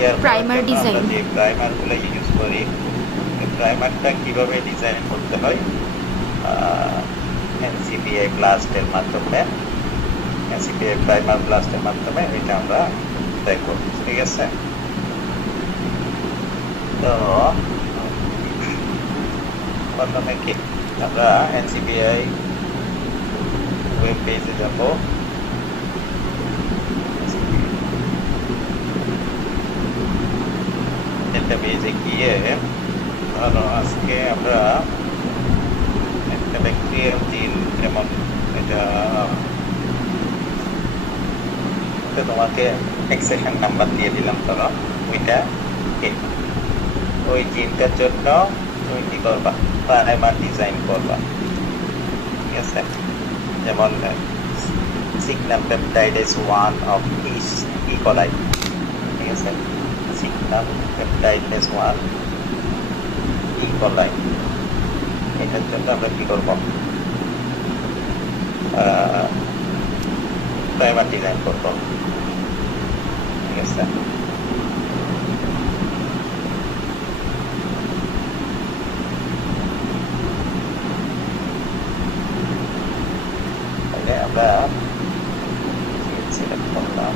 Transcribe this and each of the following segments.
Clear করার primer জন্য আমরা ডিজাইন। যে প্রাইমারগুলো ইউজ করি, প্রাইমারটা কিভাবে ডিজাইন করতে হয় এনসিপিআই ব্লাস্টের মাধ্যমে, এনসিপিআই প্রাইমার ব্লাস্টের মাধ্যমে এটা আমরা দেখব। ঠিক আছে, তো প্রথমে কি আমরা এনসিপিআই ওয়েব পেজে যাব। এটা পেজে গিয়ে ধরো আজকে আমরা একটা ব্যাকটেরিয়াল, যেমন এটা তোমাকে এক্সেশন নাম্বার দিয়ে দিলাম, ধরো ওইটা ওই জিনটার জন্য তুমি কি করবা, প্রাইমার ডিজাইন করবা। ঠিক আছে, যেমন সিগনাম পেপটাইডেস 1 অফ ই কলাই। ঠিক আছে, সিগনাম পেপটাইডেস 1 ই কলাই, এটার জন্য আমরা কি করব, প্রাইমার ডিজাইন করব। ঠিক আছে, তাহলে আমরা সিলেক্ট করলাম।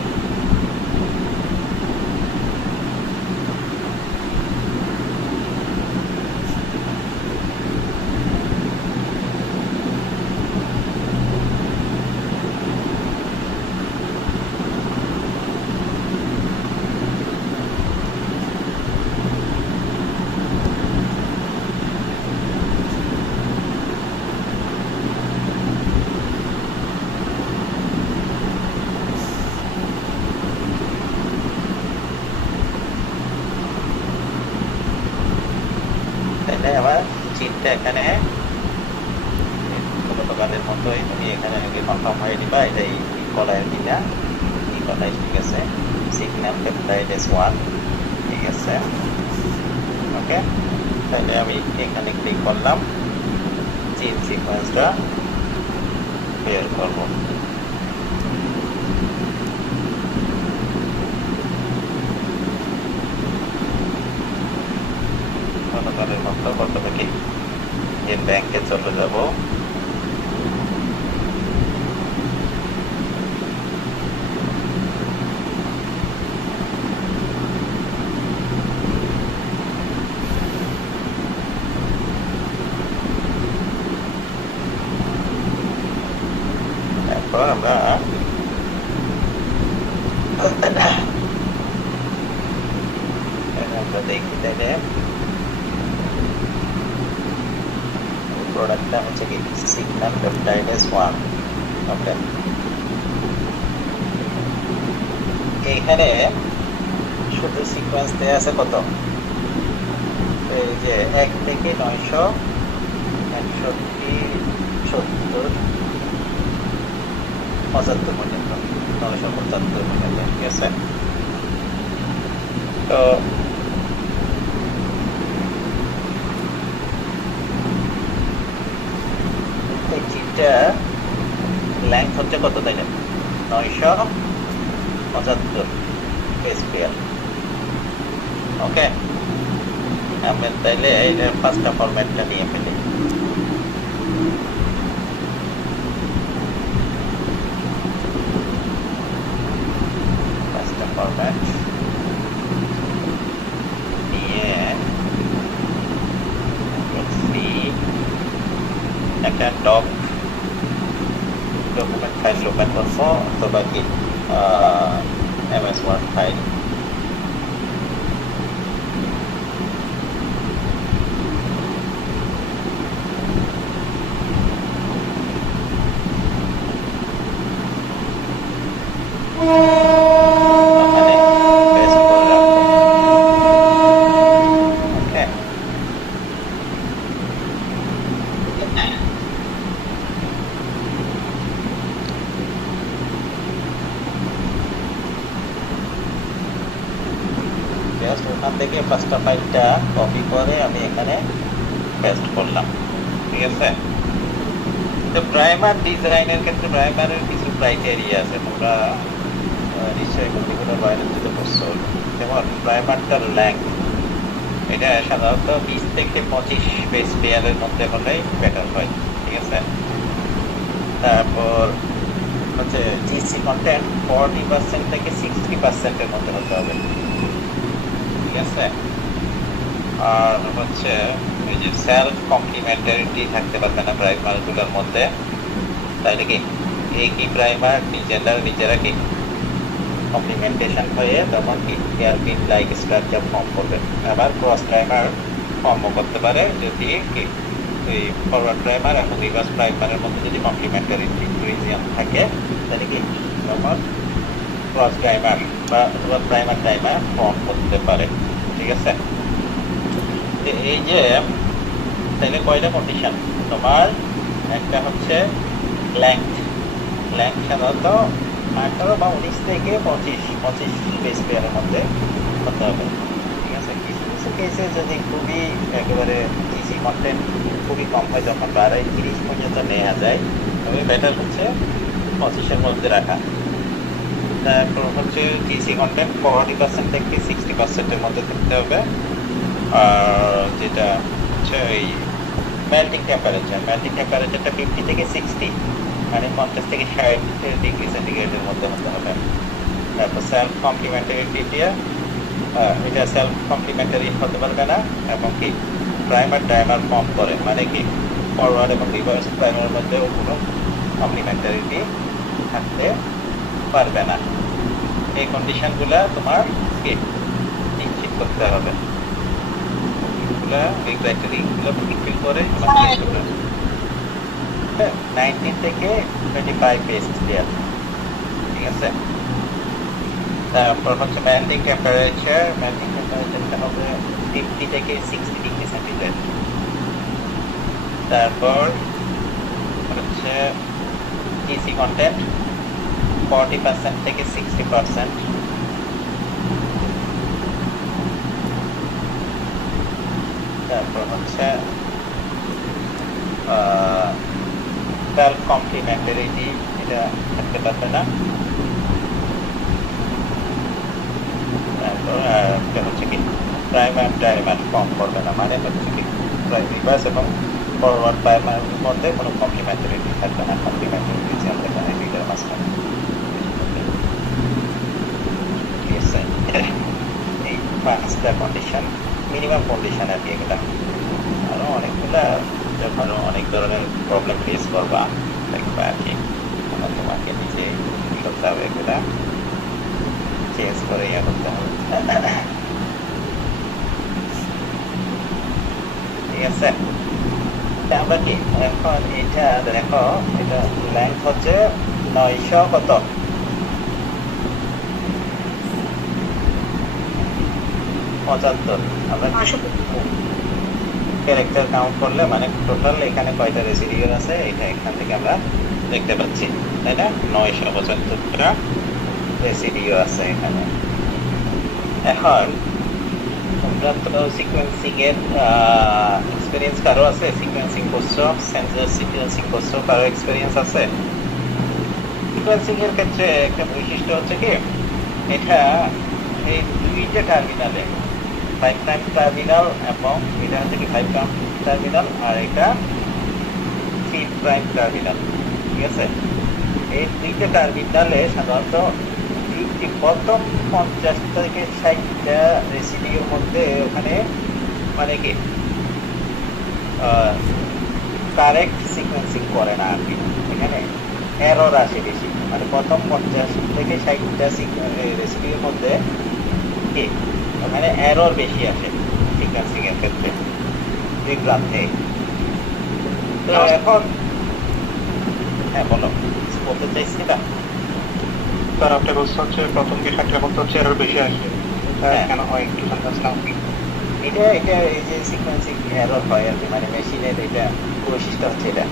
তাহলে আমার চিনটা এখানে গতকালের মতোই তুমি এখানে আগে কনফার্ম হয়ে দিবা, এটা এই কলায় দিলা, এই কলায়। ঠিক আছে, সিগনাম পেপটাইডেস 1। ঠিক আছে, ওকে। তাহলে আমি এখানে ক্লিক করলাম, জিন সিকোয়েন্সটা বের করব। গতকালের মতো প্রথমে কি যে ব্যাংকে চলে যাব। তারপর আমরা দেখি, তাইলে প্রোডাক্টটা হচ্ছে কি সিগনাম পেপটাইডেস 1। ওকে, এইখানে শুধু সিকোয়েন্স দেওয়া আছে কত, এই যে 1 থেকে 961-70-75 পর্যন্ত, 975 পর্যন্ত। ঠিক আছে, তো এই চিপটা লেন্থ হচ্ছে কত, তাই না, 975 SPL। ওকে, আমি তাইলে এইটার পাঁচটা ফরম্যাটটা নিয়ে ফেলি। পাঁচটা ফরম্যাট নিয়ে একটা ডকুমেন্ট ফাইল ওপেন করবো, অথবা কি MS ওয়ার্ড ফাইল। ওখান থেকে পাঁচটা ফাইলটা কপি করে আমি এখানে পেস্ট করলাম। ঠিক আছে, তো প্রাইমার ডিজাইনের ক্ষেত্রে প্রাইমারের কিছু ক্রাইটেরিয়া আছে, তোমরা নিশ্চয়ই বিভিন্ন বায়োলজিতে পড়ছো, যেমন প্রাইমারটার ল্যাংথ এটা সাধারণত 20 থেকে 25 বেস পেয়ারের মধ্যে হলেই বেটার হয়, ঠিক আছে। তারপর হচ্ছে জিসি কন্টেন্ট 40% থেকে 60%-এর মধ্যে হতে হবে, ঠিক আছে। আর হচ্ছে এই যে সেলফ কমপ্লিমেন্টারিটি থাকতে পারবে না প্রাইমারগুলোর মধ্যে, তাহলে কি এই প্রাইমার নিজেরা কি কমপ্লিমেন্টেশন হয়ে তখন কি হেয়ারপিন লাইক স্ট্রাকচার ফর্ম করবে। আবার ক্রস প্রাইমার ফর্মও করতে পারে যদি কি এই ফরওয়ার্ড প্রাইমার এবং রিভার্স প্রাইমারের মধ্যে যদি কমপ্লিমেন্টারি রিজিয়ন থাকে, তাহলে কি তখন ক্রস প্রাইমার বা প্রাইমার ফর্ম করতে পারে, ঠিক আছে। এই যে তাহলে কয়টা কন্ডিশন তোমার, একটা হচ্ছে ল্যাংথ সাধারণত 18 বা 19 থেকে 25 বেস পেয়ারের মধ্যে হতে হবে, ঠিক আছে। কিছু কিছু কেসে যদি খুবই একেবারে জিসি কন্টেন্ট খুবই কম হয় তখন 12-30 পর্যন্ত নেওয়া যায়, তবে বেটার হচ্ছে 25-এর মধ্যে রাখা। তারপর হচ্ছে জিসি কন্টেন্ট 40% থেকে 60%-এর মধ্যে থাকতে হবে। আর যেটা হচ্ছে ওই মেল্টিং টেম্পারেচারটা 50 থেকে 60 মানে 50 থেকে 60 ডিগ্রি সেন্টিগ্রেডের মধ্যে হতে হবে। তারপর সেলফ কমপ্লিমেন্টারিটি এটা সেলফ কমপ্লিমেন্টারি হতে পারবে না, এবং কি প্রাইমার ফর্ম করে, মানে কি ফরওয়ার্ড এবং রিভার্স প্রাইমারের মধ্যে কোনো কমপ্লিমেন্টারিটি থাকতে পারবে না। এই কন্ডিশনগুলো তোমার কি নিশ্চিত করতে হবে, এই ক্রাইটেরিয়াগুলো ফুলফিল করে 19 থেকে 25 বেস পেয়ার, ঠিক আছে। তারপর হচ্ছে মেল্টিং টেম্পারেচারটা হবে 50 থেকে 60 ডিগ্রি সেন্টিগ্রেড। তারপর হচ্ছে জিসি কন্টেন্ট 40% থেকে 60%। তারপর হচ্ছে সেলফ কমপ্লিমেন্টারিটি এটা থাকতে পারবে না। তারপর হচ্ছে কি প্রাইমার ফর্ম করবে না, মানে হচ্ছে কি রিভার্স এবং ফরওয়ার্ড প্রাইমারের মধ্যে কোনো কমপ্লিমেন্টারিটি থাকবে না, কমপ্লিমেন্টারিটি আমরা এখানে দুইটার মাঝখানে, ঠিক আছে। এই 5টা কন্ডিশন মিনিমাম কন্ডিশন আর কি এগুলা। আরো অনেকগুলা যখন অনেক ধরনের প্রবলেম ফেস করবা দেখবা আর কি, তোমাকে নিজে কি করতে হবে, এগুলা চেঞ্জ করে ইয়ে করতে হবে, ঠিক আছে। আমরা কি এখন এটা দেখো, এটা লেন্থ হচ্ছে 900 কত 75। আমরা ক্যারেক্টার কাউন্ট করলে মানে টোটাল এখানে কয়টা রেসিডিউর আছে এটা এখান থেকে আমরা দেখতে পাচ্ছি, তাই না? 975টা রেসিডিউ আছে এখানে। এখন তোমরা তো সিকোয়েন্সিং এর এক্সপেরিয়েন্স কারো আছে? সিকোয়েন্সিং করছো, সেন্সর সিকোয়েন্সিং করছো, কারো এক্সপেরিয়েন্স আছে? সিকোয়েন্সিং এর ক্ষেত্রে একটা বৈশিষ্ট্য হচ্ছে কি, এটা এই দুইটা টার্মিনালে 5' টার্মিনাল এবং এটা হচ্ছে কি 5' টার্মিনাল, আর এটা 3' টার্মিনাল, ঠিক আছে। এই দুইটা টার্মিনালে সাধারণত প্রথম 50 থেকে 60টা রেসিডিউর মধ্যে ওখানে মানে কি কারেক্ট সিকোয়েন্সিং করে না আর কি, এখানে এরর আসে বেশি, মানে প্রথম 50 থেকে 60টা রেসিডিউর মধ্যে কি ওখানে এরর বেশি আসে সিকোয়েন্সিং এর ক্ষেত্রে, বিভ্রান্তি। তো এখন হ্যাঁ বলো, বলতে চাইছি না স্যার আপনি বলতে হচ্ছে প্রথম যে 60টার মধ্যে হচ্ছে এরর বেশি আসে, কেন হয় একটু জানতে চাচ্ছিলাম। এটা এই যে সিকোয়েন্সিং এরর হয় আর কি, মানে মেশিনের এটা বৈশিষ্ট্য হচ্ছে এটা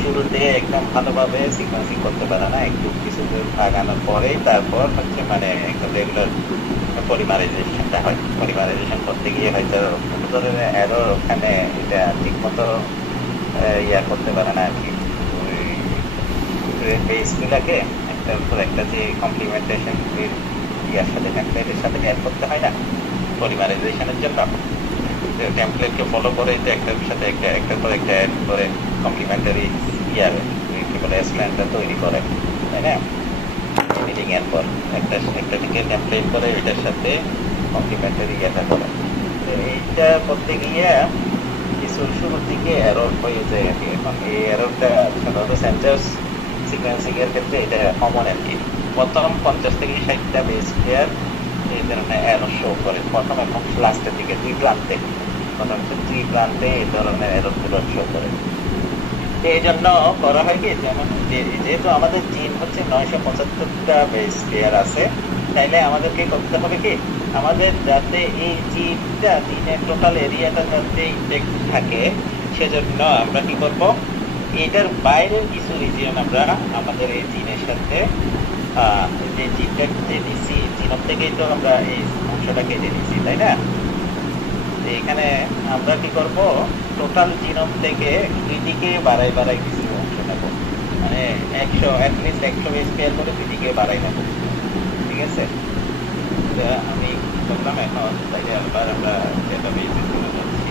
শুরুতে একদম ভালোভাবে সিকোয়েন্সিং করতে পারে না, একটু কিছু দূর আগানোর পরেই তারপর হচ্ছে মানে একদম রেগুলার পলিমারাইজেশনটা হয়। পলিমারাইজেশন করতে গিয়ে হয়তো কোনো ধরনের এরর ওখানে এটা ঠিক মতো ইয়া করতে পারে না আর কি, ওই বেসগুলাকে একটার উপর একটা যে কমপ্লিমেন্টেশন ইয়ার সাথে টেমপ্লেটের সাথে অ্যাড করতে হয় না পলিমারাইজেশনের জন্য, টেমপ্লেটকে ফলো করে যে একটার সাথে একটার পর একটা অ্যাড করে কমপ্লিমেন্টারি ইয়ার কি বলে এসপ্ল্যানটা তৈরি করে, তাই না? এডিটিং এর পর একটাকে টেমপ্লেট করে এটার সাথে কমপ্লিমেন্টারি ইয়াটা করে। তো এইটা করতে গিয়ে কিছু শুরুর দিকে এরর হয়ে যায় আর কি। এখন এই এররটা সাধারণত সেন্টেন্স সিকোয়েন্সিং এর ক্ষেত্রে এটা কমন আর কি। প্রথম 50 থেকে 60টা বেস পেয়ার এই ধরনের এরর শো করে, প্রথম এবং লাস্টের দিকে দুই প্রান্তে, দুই প্রান্তে এই ধরনের এরর গুলো শো করে। এই জন্য করা হয় কি, যেমন যেহেতু আমাদের জিন হচ্ছে 975টা বেস পেয়ার আছে, তাইলে আমাদেরকে করতে হবে কি, আমাদের যাতে এই জিনটা জিনের টোটাল এরিয়াটা যাতে ইনটেক্ট থাকে, সেজন্য আমরা কি করব, এটার বাইরের কিছু রিজিয়ন আমরা আমাদের এই জিনের সাথে যে জিনটা যে নিচ্ছি, জিনোম থেকেই তো আমরা এই অংশটা কেটে নিচ্ছি, তাই না? এখানে আমরা কি করব, টোটাল জিনোম থেকে দুই দিকে বাড়াই কিছু অংশ নেব, মানে 100 অ্যাটলিস্ট 100 বেস পেয়ার করে দুই দিকে বাড়াই নেব, ঠিক আছে? আমি করলাম এখন তাইলে আবার আমরা ডেটাবেসে চলে যাচ্ছি।